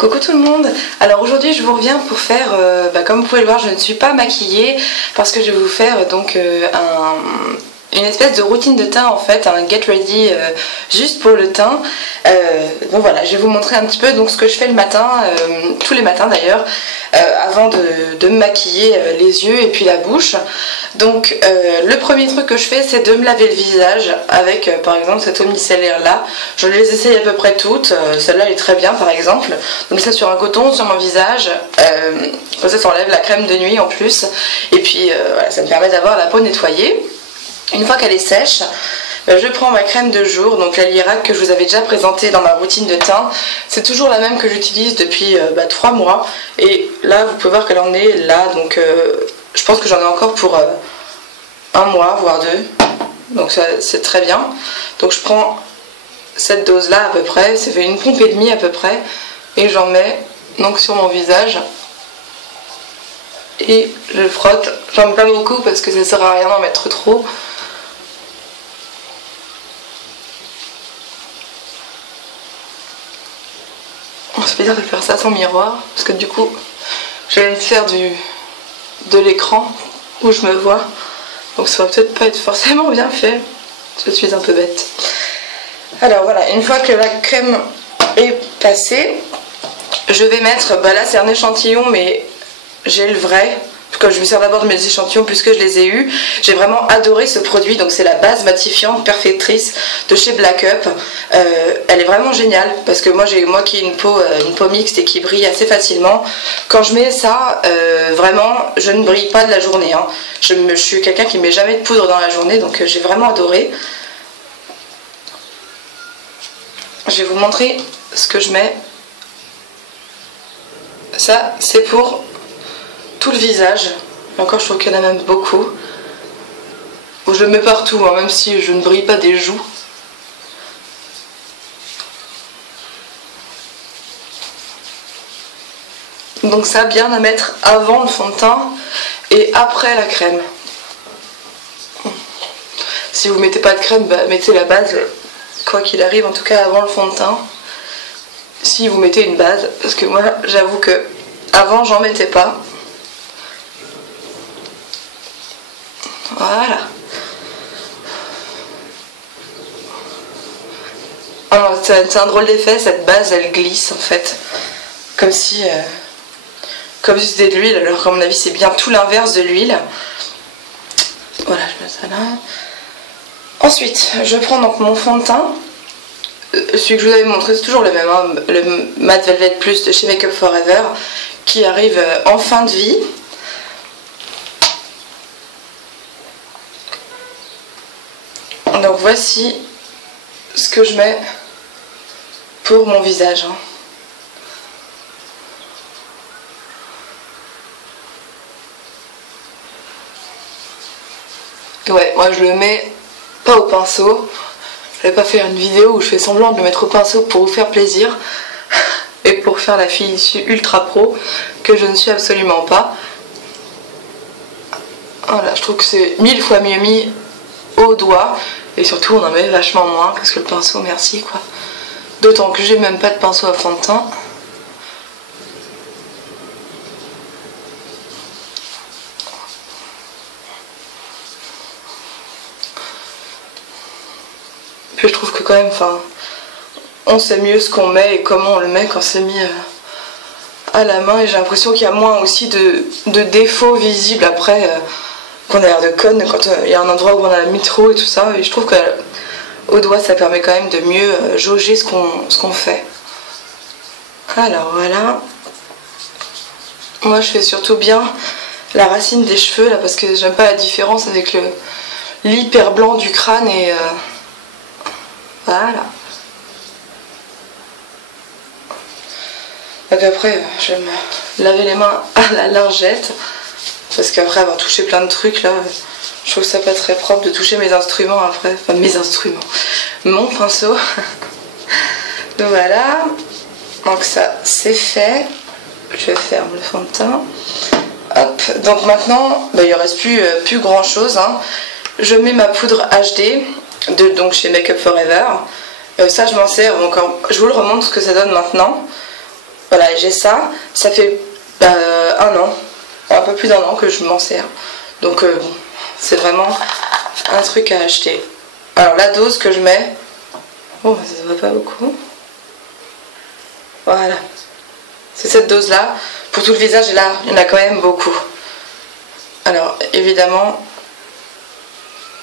Coucou tout le monde. Alors aujourd'hui je vous reviens pour faire, comme vous pouvez le voir, je ne suis pas maquillée parce que je vais vous faire donc une espèce de routine de teint en fait, un get ready juste pour le teint. Donc voilà, je vais vous montrer un petit peu donc ce que je fais le matin, tous les matins d'ailleurs, avant de me maquiller les yeux et puis la bouche. Donc le premier truc que je fais, c'est de me laver le visage avec par exemple cette eau micellaire là. Je les essaye à peu près toutes, celle-là est très bien par exemple. Donc ça sur un coton, sur mon visage, comme ça enlève la crème de nuit en plus. Et puis voilà, ça me permet d'avoir la peau nettoyée. Une fois qu'elle est sèche, je prends ma crème de jour, donc la Lierac que je vous avais déjà présentée dans ma routine de teint. C'est toujours la même que j'utilise depuis 3 mois. Et là, vous pouvez voir qu'elle en est là, donc je pense que j'en ai encore pour 1 mois, voire 2. Donc c'est très bien. Donc je prends cette dose-là à peu près, ça fait une pompe et demie à peu près. Et j'en mets donc sur mon visage. Et je frotte. J'en mets pas beaucoup parce que ça sert à rien d'en mettre trop. Ça fait bien de faire ça sans miroir parce que du coup je vais me faire de l'écran où je me vois, donc ça va peut-être pas être forcément bien fait, je suis un peu bête. Alors voilà, une fois que la crème est passée, je vais mettre, là c'est un échantillon mais j'ai le vrai. Comme je me sers d'abord de mes échantillons puisque je les ai eus, j'ai vraiment adoré ce produit. Donc c'est la base matifiante perfectrice de chez Black Up. Elle est vraiment géniale parce que moi qui ai une peau mixte et qui brille assez facilement, quand je mets ça, vraiment je ne brille pas de la journée. Je suis quelqu'un qui ne met jamais de poudre dans la journée, donc j'ai vraiment adoré. Je vais vous montrer ce que je mets. Ça c'est pour tout le visage, et encore je trouve qu'il y en a même beaucoup. Je le mets partout, même si je ne brille pas des joues. Donc ça bien à mettre avant le fond de teint et après la crème. Si vous mettez pas de crème, mettez la base, quoi qu'il arrive, en tout cas avant le fond de teint. Si vous mettez une base, parce que moi j'avoue que avant j'en mettais pas. Voilà. Alors c'est un drôle d'effet, cette base elle glisse en fait. Comme si c'était de l'huile, alors qu'à mon avis c'est bien tout l'inverse de l'huile. Voilà, je mets ça là. Ensuite, je prends donc mon fond de teint. Celui que je vous avais montré, c'est toujours le même, le Matte Velvet Plus de chez Make Up For Ever, qui arrive en fin de vie. Donc voici ce que je mets pour mon visage. Ouais, moi je le mets pas au pinceau. Je vais pas faire une vidéo où je fais semblant de le mettre au pinceau pour vous faire plaisir et pour faire la fille ultra pro que je ne suis absolument pas. Voilà, je trouve que c'est 1000 fois mieux mis au doigt. Et surtout on en met vachement moins parce que le pinceau, merci quoi. D'autant que j'ai même pas de pinceau à fond de teint. Puis je trouve que quand même, on sait mieux ce qu'on met et comment on le met quand c'est mis à la main. Et j'ai l'impression qu'il y a moins aussi de défauts visibles après. Qu'on a l'air de conne quand il y a un endroit où on a mis trop et tout ça, et je trouve qu'au doigt ça permet quand même de mieux jauger ce qu'on fait. Alors voilà, moi je fais surtout bien la racine des cheveux là parce que j'aime pas la différence avec l'hyper blanc du crâne et voilà. Donc après je vais me laver les mains à la lingette. Parce qu'après avoir touché plein de trucs là, je trouve ça pas très propre de toucher mes instruments après. Enfin mes instruments. Mon pinceau. Donc voilà. Donc ça c'est fait. Je ferme le fond de teint. Hop. Donc maintenant, il ne reste plus grand chose. Je mets ma poudre HD donc chez Make Up For Ever. Ça je m'en sers. Donc, je vous le remontre ce que ça donne maintenant. Voilà, j'ai ça, ça fait un an, un peu plus d'un an que je m'en sers. Donc bon, c'est vraiment un truc à acheter. Alors la dose que je mets, oh ça se voit pas beaucoup. Voilà, c'est cette dose là. Pour tout le visage, et là, il y en a quand même beaucoup. Alors évidemment,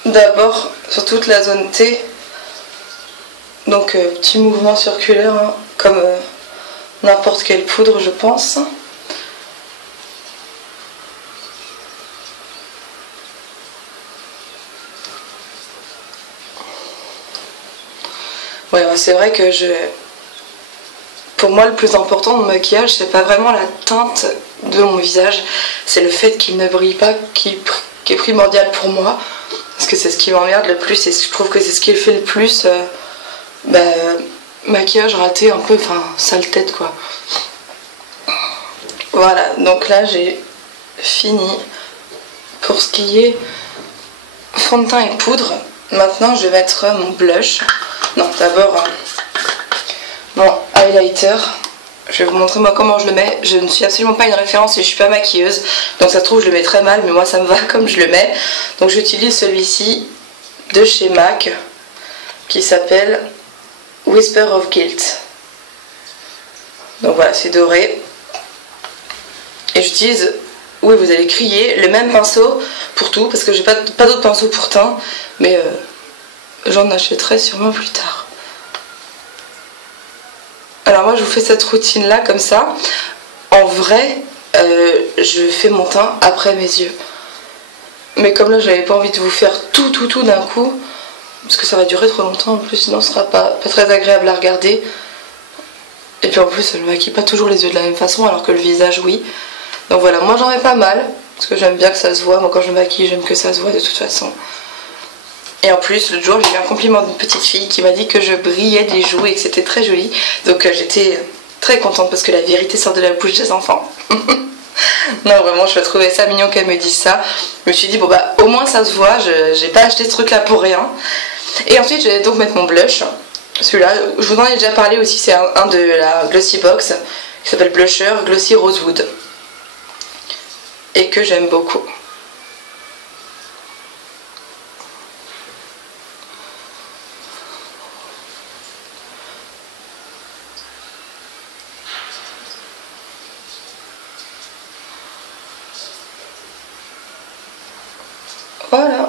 d'abord sur toute la zone T. Donc petit mouvement circulaire, hein, comme n'importe quelle poudre je pense. Ouais, c'est vrai que pour moi le plus important dans le maquillage, c'est pas vraiment la teinte de mon visage, c'est le fait qu'il ne brille pas qui est primordial pour moi. Parce que c'est ce qui m'emmerde le plus et je trouve que c'est ce qui fait le plus maquillage raté, un peu, enfin sale tête quoi. Voilà, donc là j'ai fini pour ce qui est fond de teint et poudre. Maintenant je vais mettre mon blush. Non, d'abord mon highlighter. Je vais vous montrer moi comment je le mets. Je ne suis absolument pas une référence et je suis pas maquilleuse. Donc ça se trouve je le mets très mal, mais moi ça me va comme je le mets. Donc j'utilise celui-ci de chez MAC qui s'appelle Whisper of Guilt. Donc voilà, c'est doré. Et j'utilise, oui vous allez crier, le même pinceau pour tout, parce que j'ai pas d'autre pinceau pour teint, mais j'en achèterai sûrement plus tard. Alors moi je vous fais cette routine là comme ça. En vrai, je fais mon teint après mes yeux. Mais comme là j'avais pas envie de vous faire tout d'un coup, parce que ça va durer trop longtemps en plus, sinon ce sera pas très agréable à regarder. Et puis en plus je ne maquille pas toujours les yeux de la même façon, alors que le visage oui. Donc voilà, moi j'en mets pas mal, parce que j'aime bien que ça se voit. Moi quand je maquille j'aime que ça se voit de toute façon. Et en plus l'autre jour j'ai eu un compliment d'une petite fille qui m'a dit que je brillais des joues et que c'était très joli. Donc j'étais très contente parce que la vérité sort de la bouche des enfants. Non vraiment je trouvais ça mignon qu'elle me dise ça. Je me suis dit bon bah au moins ça se voit, j'ai pas acheté ce truc là pour rien. Et ensuite je vais donc mettre mon blush. Celui-là, je vous en ai déjà parlé aussi, c'est un de la Glossy Box qui s'appelle Blusher Glossy Rosewood. Et que j'aime beaucoup. Voilà.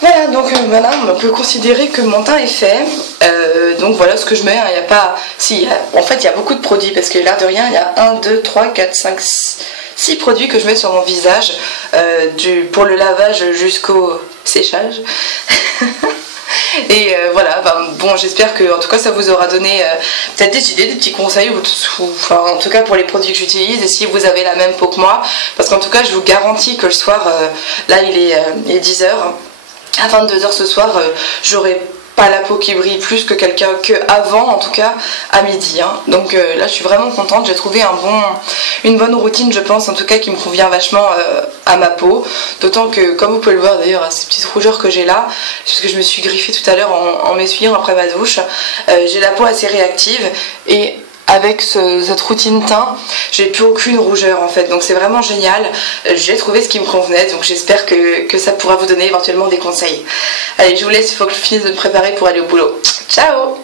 Voilà, donc maintenant on peut considérer que mon teint est fait. Donc voilà ce que je mets. Il n'y a pas. Si, en fait il y a beaucoup de produits parce que l'air de rien, il y a 1, 2, 3, 4, 5, 6 produits que je mets sur mon visage. Pour le lavage jusqu'au séchage. Et voilà, bon j'espère que en tout cas ça vous aura donné peut-être des idées, des petits conseils, enfin en tout cas pour les produits que j'utilise, et si vous avez la même peau que moi, parce qu'en tout cas je vous garantis que le soir, là il est 10h, à 22h ce soir, j'aurai pas la peau qui brille plus que quelqu'un que avant, en tout cas à midi, hein. Donc là je suis vraiment contente, j'ai trouvé une bonne routine je pense, en tout cas qui me convient vachement à ma peau, d'autant que comme vous pouvez le voir d'ailleurs à ces petites rougeurs que j'ai là, parce que je me suis griffée tout à l'heure en m'essuyant après ma douche, j'ai la peau assez réactive et avec cette routine teint, j'ai plus aucune rougeur en fait, donc c'est vraiment génial. J'ai trouvé ce qui me convenait, donc j'espère que ça pourra vous donner éventuellement des conseils. Allez, je vous laisse, il faut que je finisse de me préparer pour aller au boulot. Ciao!